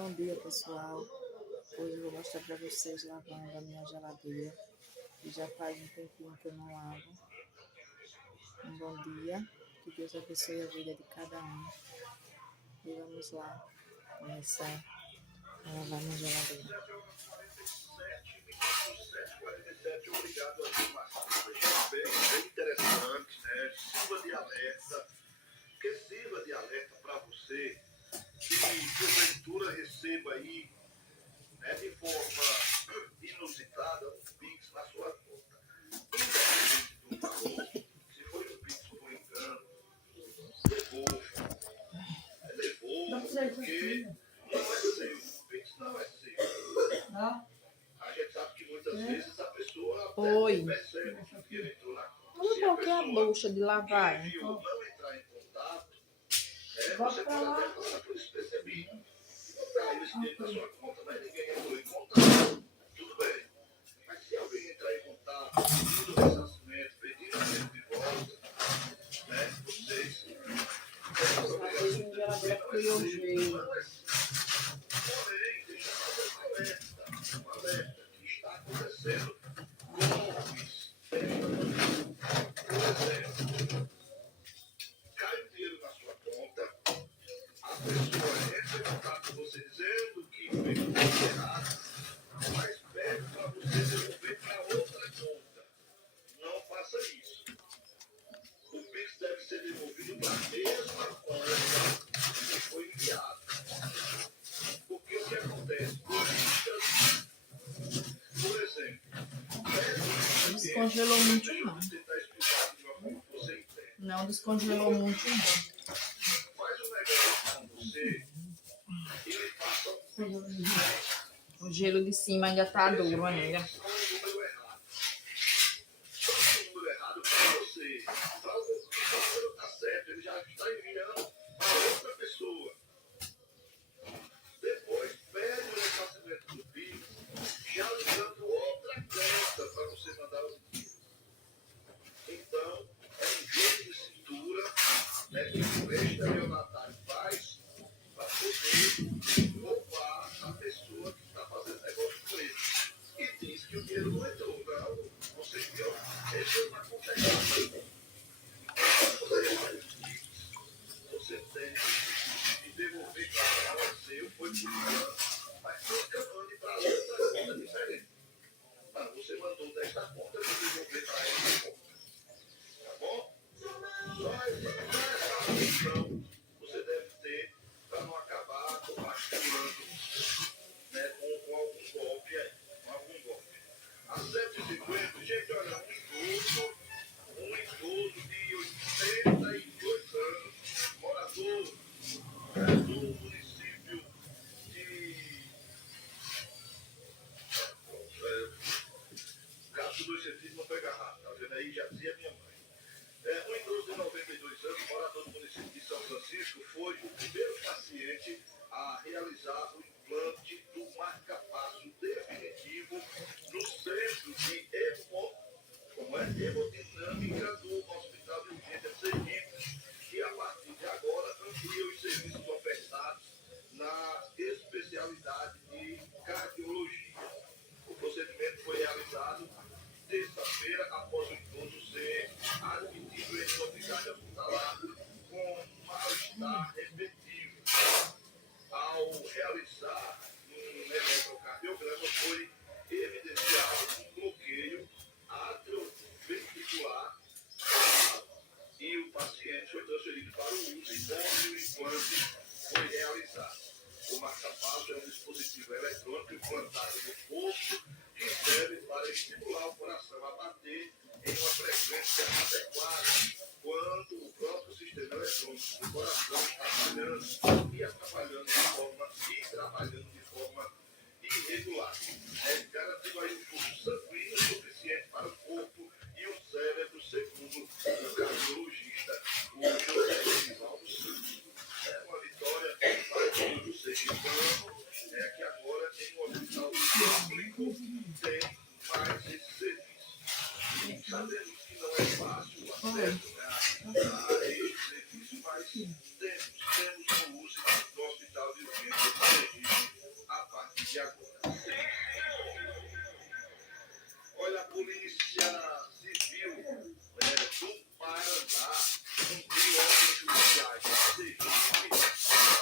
Bom dia, pessoal. Hoje eu vou mostrar para vocês lavando a minha geladeira, que já faz um tempinho que eu não lavo. Um bom dia, que Deus abençoe a vida de cada um. E vamos lá começar a lavar minha geladeira. Obrigado a Marcos. Bem interessante, né? Sirva de alerta, que sirva de alerta para você que porventura receba aí, né, de forma inusitada um Pix na sua conta. Independente do valor, se foi um Pix por engano, devolva. Devolva, porque não é seu. O Pix não é seu. A gente sabe que muitas vezes a pessoa Oi. percebe que o dinheiro entrou na conta. Vamos colocar a bucha de lavar. Se não entrar em contato, você pode até passar por despercebido. Aí o dinheiro na sua conta, mas ninguém entrou em contato. Tudo bem. Mas se alguém entrar em contato, pedindo ressarcimento, pedindo dinheiro de volta, né? Vocês não é assim. Porém, deixa eu fazer um alerta que está acontecendo golpes. Por exemplo, cai o dinheiro na sua conta, a pessoa entra em contato com você dizendo que fez coisa errada, mas pede para você devolver para outra conta. Não faça isso. O Pix deve ser devolvido para a mesma conta que foi enviado. Porque o que acontece? Por exemplo, Não descongelou muito, não. tentar explicar de uma forma que você entende. Não descongelou muito, não. Faz um negócio com você, ele passa O gelo de cima ainda tá duro ainda. um número errado. Só que o número errado para você. Para o número tá certo, ele já está enviando para outra pessoa. Depois pede o ressarcimento do Pix, já usando outra conta para você mandar o dinheiro. Então, é um jogo de cintura, né, que o estelionatário faz para poder roubar a pessoa que está fazendo negócio com ele. E diz que o dinheiro não entrou. Não, você viu? Ele não está errada. Você tem que devolver para ela seu, foi por engano, mas nunca mande para outra conta diferente. Mas você mandou desta conta, eu vou devolver para essa conta. Tá bom? Só essa atenção você deve ter para não acabar compartilhando, né, com algum golpe aí. Com algum golpe. A 7h50, gente, olha, um idoso de 82 anos, morador do município de Gato 2 centímetros, não pega rápido, tá vendo aí? Já dizia minha mãe. Um idoso de 92 anos, morador do município de São Francisco, foi o primeiro paciente a realizar o implante do marca-passo definitivo no centro de hemodinâmica do Hospital de Urgência Sergipe, que a partir de agora amplia os serviços ofertados na especialidade de cardiologia. O procedimento foi realizado terça-feira após o idoso ser admitido em unidade hospitalar com mal-estar repetitivo. Ao realizar um eletrocardiograma, foi evidenciado um bloqueio atrioventricular e o paciente foi transferido para o UTI, onde o implante foi realizado. O marca-passo é um dispositivo eletrônico implantado no corpo que serve para estimular o coração a bater em uma frequência adequada quando o próprio sistema eletrônico do coração está falhando e trabalhando de forma irregular. Garantindo aí um fluxo sanguíneo suficiente para o corpo e o cérebro, segundo o cardiologista, o José Rivaldo Santos. É uma vitória para o sergipano, que agora tem um hospital público, tem mais esse serviço. Sabemos que não é fácil o acesso a esse serviço, mas temos o uso do Hospital de Urgência de Sergipe notícia agora. Olha, a Polícia Civil do Paraná cumpriu ordens judiciais de Sergipe,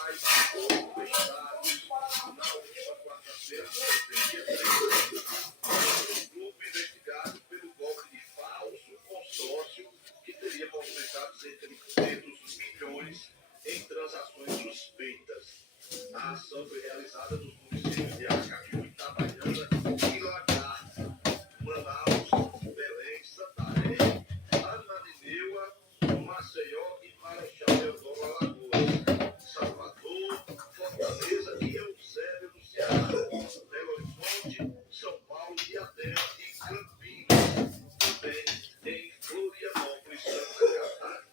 mas outros estados na última quarta-feira, dia 3 um grupo investigado pelo golpe de falso consórcio que teria movimentado cerca de 500 milhões em transações suspeitas. A ação foi realizada nos municípios de Aracaju, Itabaiana e Lagarto, Manaus, Belém, Santarém, Ananindeua, Maceió e Marechal Deodoro, Alagoas, Salvador, Fortaleza e Eusébio do Ceará, Belo Horizonte, São Paulo, Diadema e Campinas, também em Florianópolis, Santa Catarina.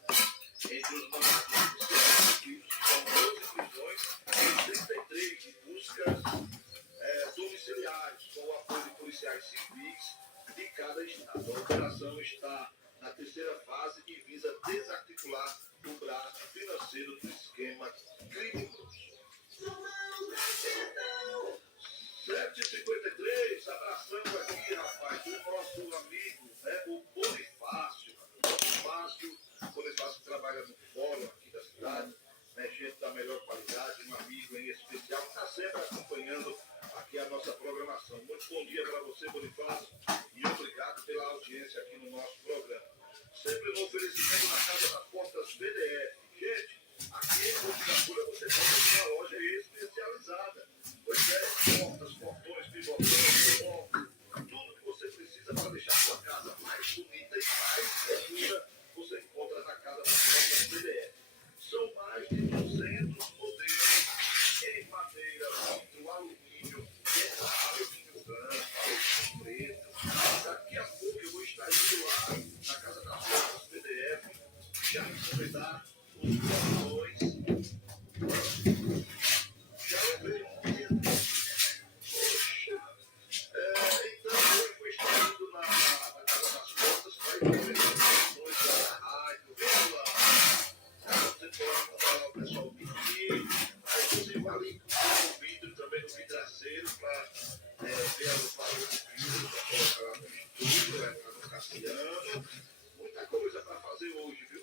Entre os mandados judiciais são 12 prisões e 33 de buscas domiciliares, com o apoio de policiais civis de cada estado. A operação está na terceira fase e visa desarticular o braço financeiro do esquema criminoso. 7h53, abraçando aqui, rapaz, o nosso amigo, o Bonifácio. Bonifácio trabalha no fórum aqui da cidade, gente da melhor qualidade, um amigo em especial, está sempre acompanhando aqui a nossa programação. Muito bom dia para você, Bonifácio, e obrigado pela audiência aqui no nosso programa. Sempre no oferecimento da Casa das Portas BDF. Gente, aqui em Botucatu você tem uma loja especializada. Pois é, portas, portões, pivotões, tudo que você precisa para deixar sua casa mais bonita e mais segura, você encontra na Casa das Portas BDF. São mais de 200 modelos em madeira, vidro, alumínio, alumínio branco, alumínio preto. Daqui a pouco eu vou estar indo lá na Casa das Portas PDF, já encomendar os portões. Já levei um dia. Poxa. Então eu vou estar indo na Casa das Portas para ir ver da rádio, ver lá. Você pode mandar o pessoal pedir, aí você vai ali com o vidro também no vidraceiro para ver o valor do vidro, para colocar lá no estúdio, para no Cassiano. Muita coisa para fazer hoje, viu?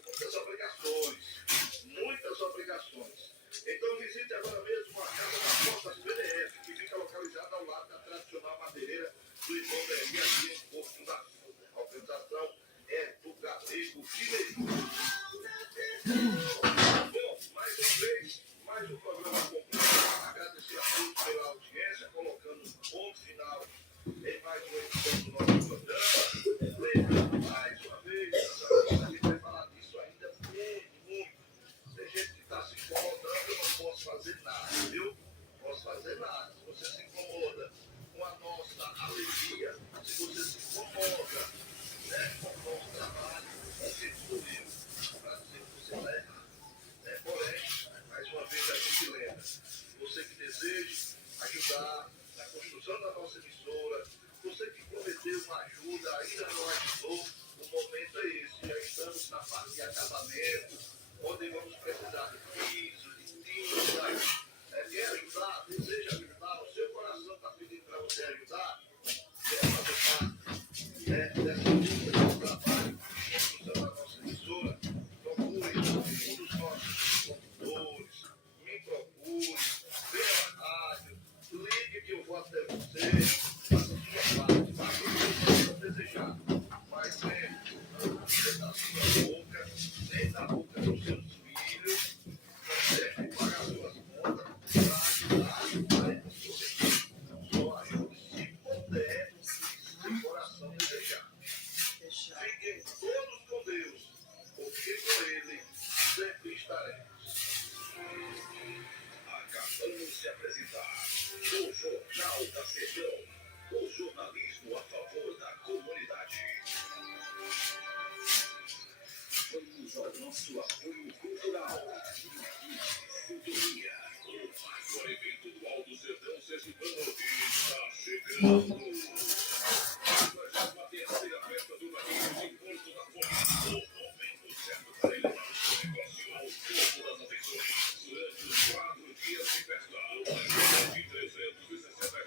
Muitas obrigações. Então visite agora mesmo a Casa das Portas BDF, que fica localizada ao lado da tradicional madeireira do irmão Deli, aqui em Porto da Fuga. A organização é do Gabriel Guilherme. Bom, mais uma vez, mais um programa completo. Agradecer a todos pela audiência, colocando um ponto final em mais uma edição do nosso programa. Lembrando mais uma vez, a gente vai falar disso ainda muito. Tem gente que está se incomodando, eu não posso fazer nada, viu? Não posso fazer nada. Se você se incomoda com a nossa alegria, se você se incomoda com o nosso trabalho, você sou eu para dizer que você está errado. Porém, mais uma vez a gente lembra, você que deseja ajudar na construção da nossa emissora, você que prometeu uma ajuda, ainda não ajudou, o momento é esse. Já estamos na fase de acabamento, onde vamos precisar de piso, de tinta. Quer ajudar? Deseja ajudar? O seu coração está pedindo para você ajudar? Quer fazer parte dessa luta, desse trabalho de construção da nossa emissora? Procure um dos nossos computadores, me procure, venha na rádio, ligue que eu vou até você, faça a sua parte, faça o que você for desejar. Mas sempre, não tire da sua boca, nem da boca dos seus filhos, não deixe de pagar suas contas para ajudar a emissora. Só ajude se puder e se coração desejar. Fiquem todos com Deus, porque com Ele sempre estaremos. Acabamos de apresentar o Jornal da Sertão, o jornalismo a favor da comunidade. Vamos ao nosso apoio cultural. Sintonia. O maior evento do Alto Sertão Sergipano está chegando. A 23ª Festa do Navio em Porto da Folha. O momento certo para elevar o negócio ao topo das atenções. Durante os 4 dias de festa, de R$ 360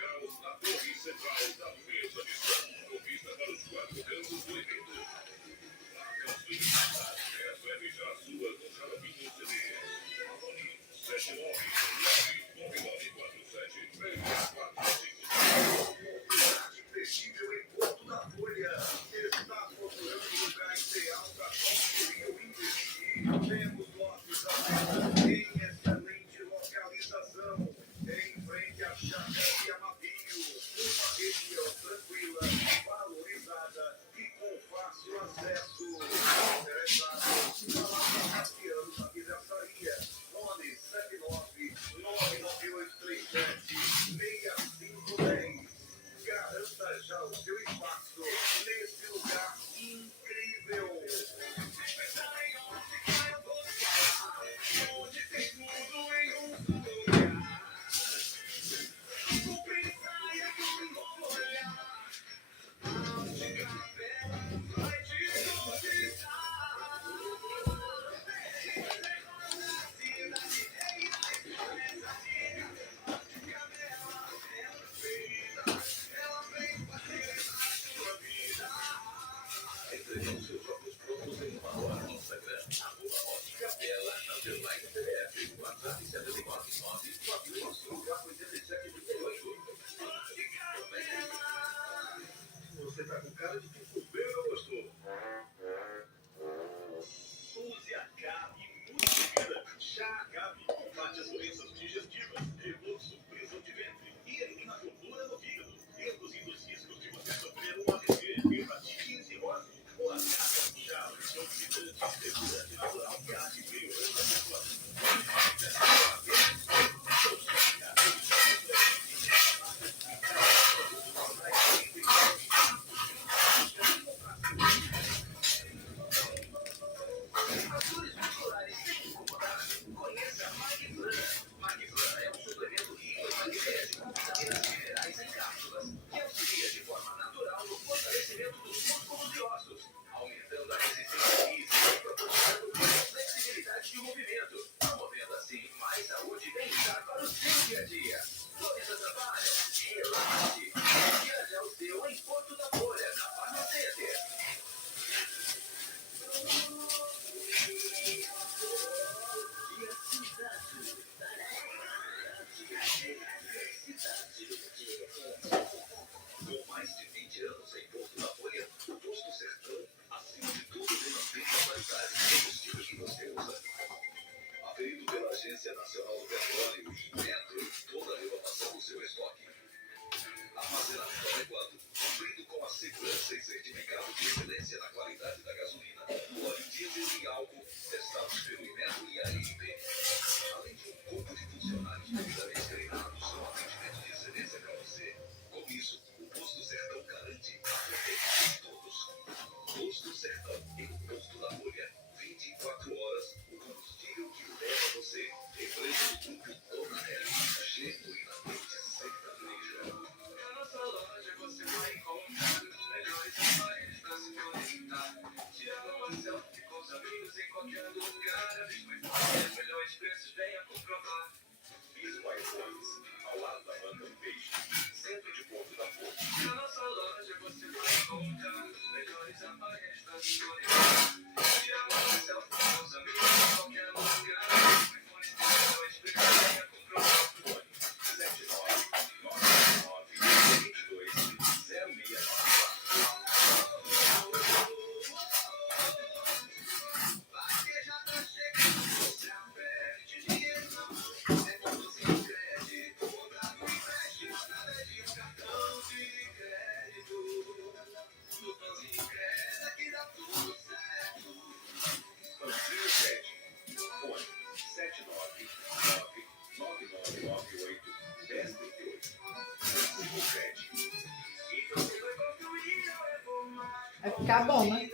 Vai ficar bom, né?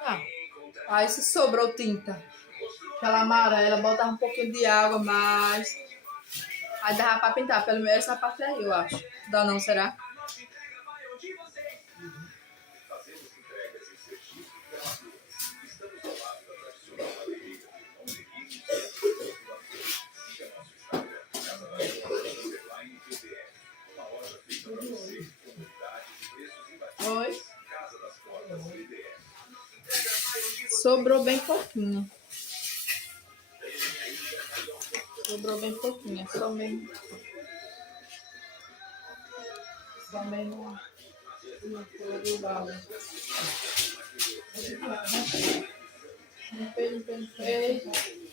Tá. Aí se sobrou tinta, aquela amarela, botava um pouquinho de água, mas aí dava pra pintar, pelo menos essa parte aí, eu acho. Dá não, será? Oi. Sobrou bem pouquinho. Sobrou bem pouquinho, só mesmo. Só mesmo uma cor do lado. Limpei.